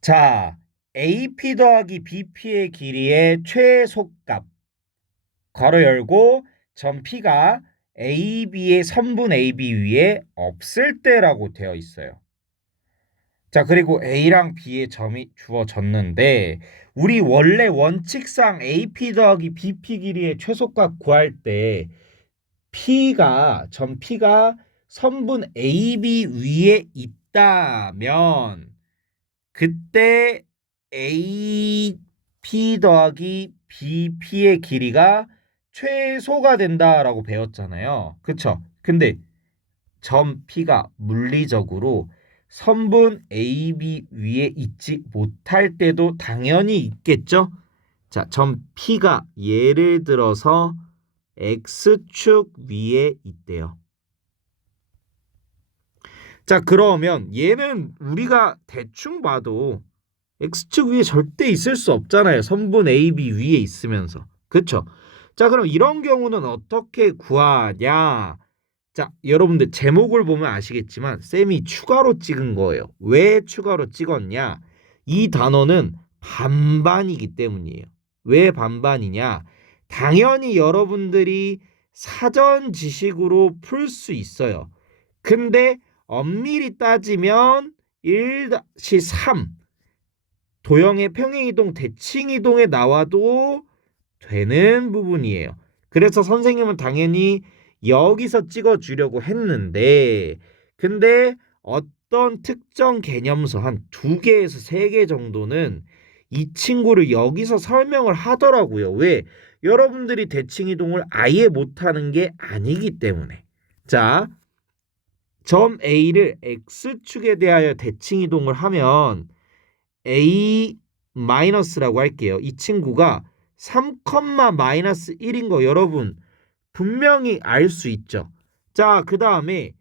자, AP 더하기 BP의 길이의 최소값 괄호 열고 점 P가 AB의 선분 AB 위에 없을 때라고 되어 있어요. 자, 그리고 A랑 B의 점이 주어졌는데 우리 원래 원칙상 AP 더하기 BP 길이의 최소값 구할 때 P가 점 P가 선분 AB 위에 있다면 그때 AP 더하기 BP의 길이가 최소가 된다라고 배웠잖아요. 그쵸? 근데 점 P가 물리적으로 선분 AB 위에 있지 못할 때도 당연히 있겠죠? 자, 점 P가 예를 들어서 X축 위에 있대요. 자, 그러면 얘는 우리가 대충 봐도 X축 위에 절대 있을 수 없잖아요. 선분 AB 위에 있으면서. 그쵸? 자, 그럼 이런 경우는 어떻게 구하냐? 자, 여러분들 제목을 보면 아시겠지만 쌤이 추가로 찍은 거예요. 왜 추가로 찍었냐? 이 단어는 반반이기 때문이에요. 왜 반반이냐? 당연히 여러분들이 사전 지식으로 풀 수 있어요. 근데 엄밀히 따지면 1-3 도형의 평행이동, 대칭이동에 나와도 되는 부분이에요. 그래서 선생님은 당연히 여기서 찍어주려고 했는데 근데 어떤 특정 개념서 한 두 개에서 세 개 정도는 이 친구를 여기서 설명을 하더라고요. 왜? 여러분들이 대칭이동을 아예 못하는 게 아니기 때문에. 자, 점 A를 X축에 대하여 대칭 이동을 하면 A 마이너스라고 할게요. 이 친구가 3, 마이너스 1인 거 여러분 분명히 알 수 있죠. 자, 그 다음에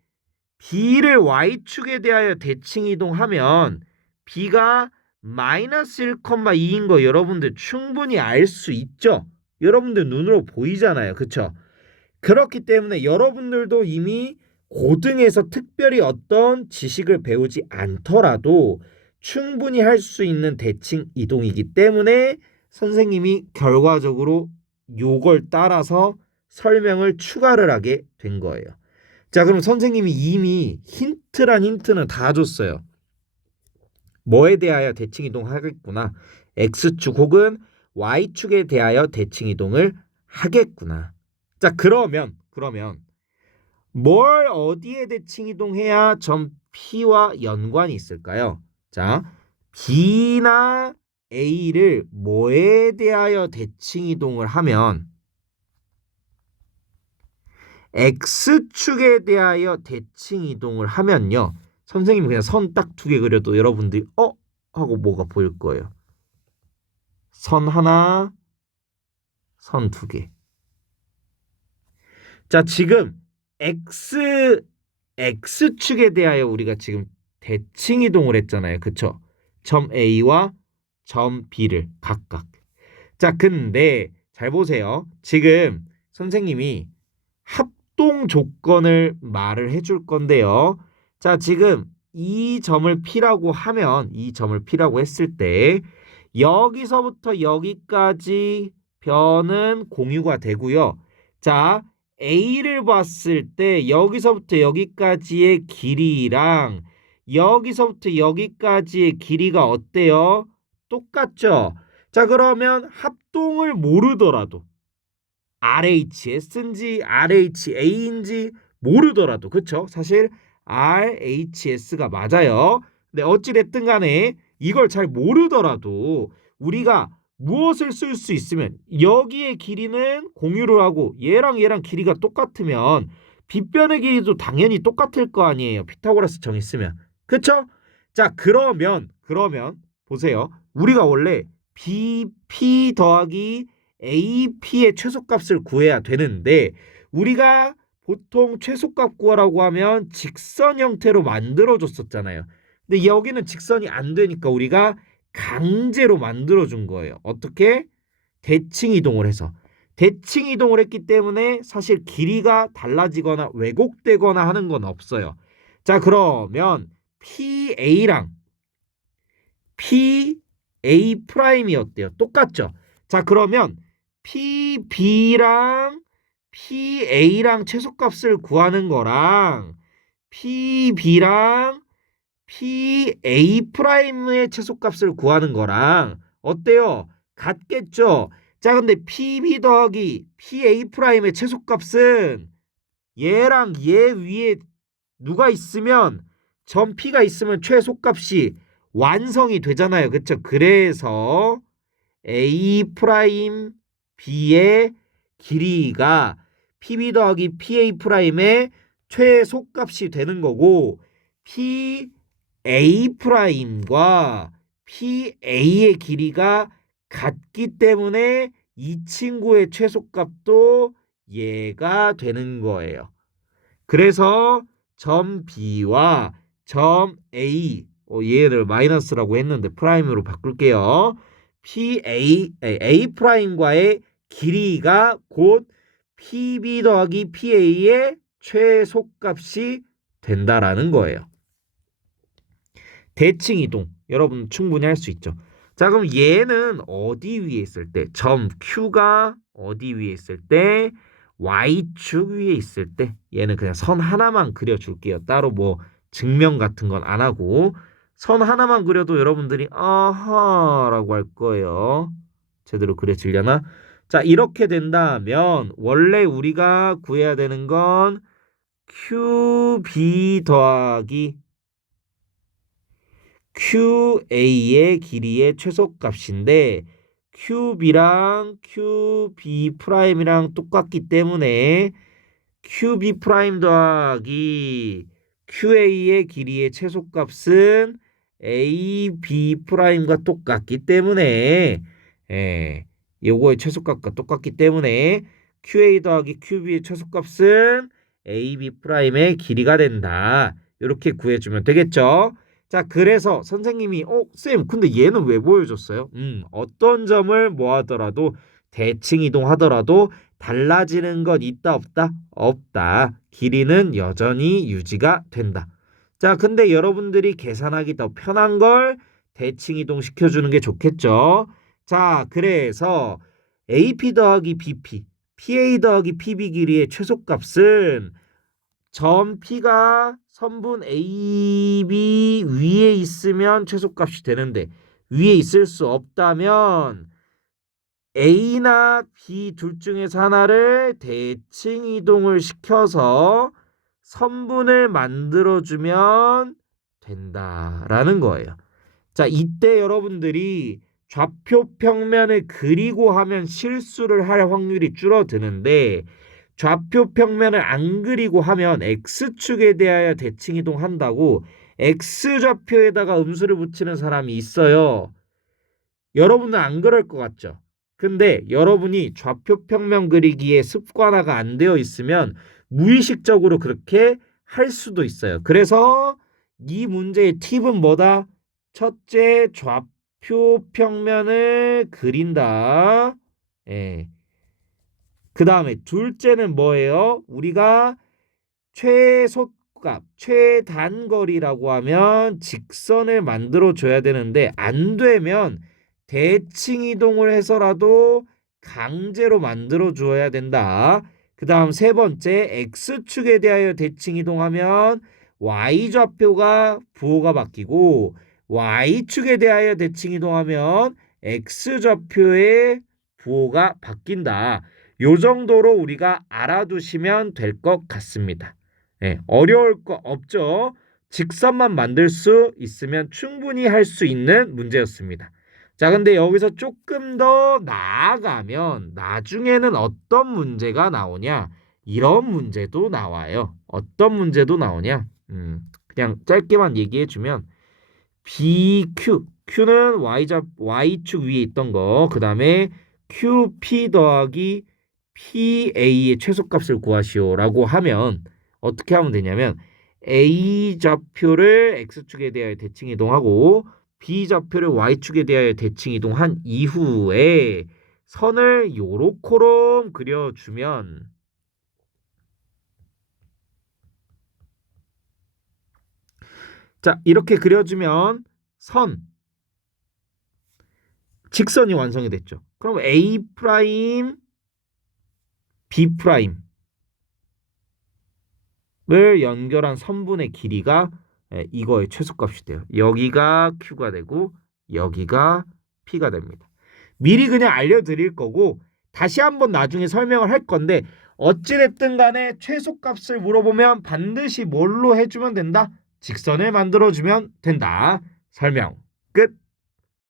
B를 Y축에 대하여 대칭 이동하면 B가 마이너스 1,2인 거 여러분들 충분히 알 수 있죠. 여러분들 눈으로 보이잖아요. 그쵸? 그렇기 때문에 여러분들도 이미 고등에서 특별히 어떤 지식을 배우지 않더라도 충분히 할 수 있는 대칭 이동이기 때문에 선생님이 결과적으로 요걸 따라서 설명을 추가를 하게 된 거예요. 자, 그럼 선생님이 이미 힌트란 힌트는 다 줬어요. 뭐에 대하여 대칭 이동하겠구나. X축 혹은 Y축에 대하여 대칭 이동을 하겠구나. 자, 그러면 그러면 뭘 어디에 대칭 이동해야 점 P와 연관이 있을까요? 자, B나 A를 뭐에 대하여 대칭 이동을 하면 X축에 대하여 대칭 이동을 하면요. 선생님이 그냥 선 딱 두 개 그려도 여러분들이 어? 하고 뭐가 보일 거예요. 선 하나, 선 두 개. 자, 지금 X X축에 대하여 우리가 지금 대칭 이동을 했잖아요. 그쵸? 점 A와 점 B를 각각. 자, 근데 잘 보세요. 지금 선생님이 합동 조건을 말을 해줄 건데요. 자, 지금 이 점을 P라고 하면 이 점을 P라고 했을 때 여기서부터 여기까지 변은 공유가 되고요. 자, A를 봤을 때 여기서부터 여기까지의 길이랑 여기서부터 여기까지의 길이가 어때요? 똑같죠? 자, 그러면 합동을 모르더라도 RHS인지 RHA인지 모르더라도 그쵸? 사실 RHS가 맞아요. 근데 어찌됐든 간에 이걸 잘 모르더라도 우리가 무엇을 쓸 수 있으면 여기의 길이는 공유를 하고 얘랑 얘랑 길이가 똑같으면 빗변의 길이도 당연히 똑같을 거 아니에요. 피타고라스 정 있으면. 그쵸? 자 그러면 그러면 보세요. 우리가 원래 BP 더하기 AP의 최소값을 구해야 되는데 우리가 보통 최소값 구하라고 하면 직선 형태로 만들어 줬었잖아요. 근데 여기는 직선이 안 되니까 우리가 강제로 만들어 준 거예요. 어떻게? 대칭 이동을 해서. 대칭 이동을 했기 때문에 사실 길이가 달라지거나 왜곡되거나 하는 건 없어요. 자, 그러면 PA랑 P A 프라임이었대요. 똑같죠? 자, 그러면 P B랑 P A랑 최소값을 구하는 거랑 P B랑 P A 프라임의 최소값을 구하는 거랑 어때요? 같겠죠? 자, 근데 P B 더하기 P A 프라임의 최소값은 얘랑 얘 위에 누가 있으면 점 P가 있으면 최소값이 완성이 되잖아요. 그쵸? 그래서 A 프라임 B의 길이가 PB 더하기 PA 프라임의 최소값이 되는 거고 PA 프라임과 PA의 길이가 같기 때문에 이 친구의 최소값도 얘가 되는 거예요. 그래서 점 B와 점 A 어, 얘를 마이너스라고 했는데 프라임으로 바꿀게요. PA A 프라임과의 길이가 곧 PB 더하기 PA의 최소값이 된다라는 거예요. 대칭 이동 여러분 충분히 할 수 있죠. 자 그럼 얘는 어디 위에 있을 때 점 Q가 어디 위에 있을 때 Y축 위에 있을 때 얘는 그냥 선 하나만 그려줄게요. 따로 뭐 증명 같은 건 안 하고 선 하나만 그려도 여러분들이 아하라고 할 거예요. 제대로 그려지려나? 자 이렇게 된다면 원래 우리가 구해야 되는 건 QB 더하기 QA의 길이의 최소값인데 QB랑 QB 프라임이랑 똑같기 때문에 QB 프라임 더하기 QA의 길이의 최소값은 AB 프라임과 똑같기 때문에 예, 요거의 최소값과 똑같기 때문에 QA 더하기 QB의 최소값은 AB 프라임의 길이가 된다. 이렇게 구해주면 되겠죠? 자, 그래서 선생님이 어, 쌤, 근데 얘는 왜 보여줬어요? 음, 어떤 점을 뭐 하더라도 대칭 이동하더라도 달라지는 것 있다 없다? 없다. 길이는 여전히 유지가 된다. 자, 근데 여러분들이 계산하기 더 편한 걸 대칭 이동 시켜 주는 게 좋겠죠. 자, 그래서 AP 더하기 BP, PA 더하기 PB 길이의 최소값은 점 P가 선분 AB 위에 있으면 최소값이 되는데 위에 있을 수 없다면 A나 B 둘 중에서 하나를 대칭 이동을 시켜서 선분을 만들어주면 된다라는 거예요. 자, 이때 여러분들이 좌표 평면을 그리고 하면 실수를 할 확률이 줄어드는데 좌표 평면을 안 그리고 하면 x축에 대하여 대칭 이동한다고 x좌표에다가 음수를 붙이는 사람이 있어요. 여러분은 안 그럴 것 같죠? 근데 여러분이 좌표 평면 그리기에 습관화가 안 되어 있으면 무의식적으로 그렇게 할 수도 있어요. 그래서 이 문제의 팁은 뭐다? 첫째, 좌표 평면을 그린다. 예. 그 다음에 둘째는 뭐예요? 우리가 최소값, 최단거리라고 하면 직선을 만들어 줘야 되는데 안 되면 대칭 이동을 해서라도 강제로 만들어 줘야 된다. 그 다음 세 번째 x축에 대하여 대칭 이동하면 y좌표가 부호가 바뀌고 y축에 대하여 대칭 이동하면 x좌표의 부호가 바뀐다. 요 정도로 우리가 알아두시면 될 것 같습니다. 네, 어려울 거 없죠. 직선만 만들 수 있으면 충분히 할 수 있는 문제였습니다. 자, 근데 여기서 조금 더 나아가면 나중에는 어떤 문제가 나오냐? 이런 문제도 나와요. 어떤 문제도 나오냐? 음, 그냥 짧게만 얘기해 주면 BQ, Q는 Y좌, Y축 위에 있던 거, 그 다음에 QP 더하기 PA의 최소값을 구하시오라고 하면 어떻게 하면 되냐면 A 좌표를 X축에 대하여 대칭 이동하고 B 좌표를 Y축에 대하여 대칭 이동한 이후에 선을 요렇게롬 그려주면 자 이렇게 그려주면 선 직선이 완성이 됐죠. 그럼 A 프라임 B 프라임을 연결한 선분의 길이가 예, 이거의 최소값이 돼요. 여기가 Q가 되고 여기가 P가 됩니다. 미리 그냥 알려드릴 거고 다시 한번 나중에 설명을 할 건데 어찌됐든 간에 최소값을 물어보면 반드시 뭘로 해주면 된다? 직선을 만들어주면 된다. 설명 끝.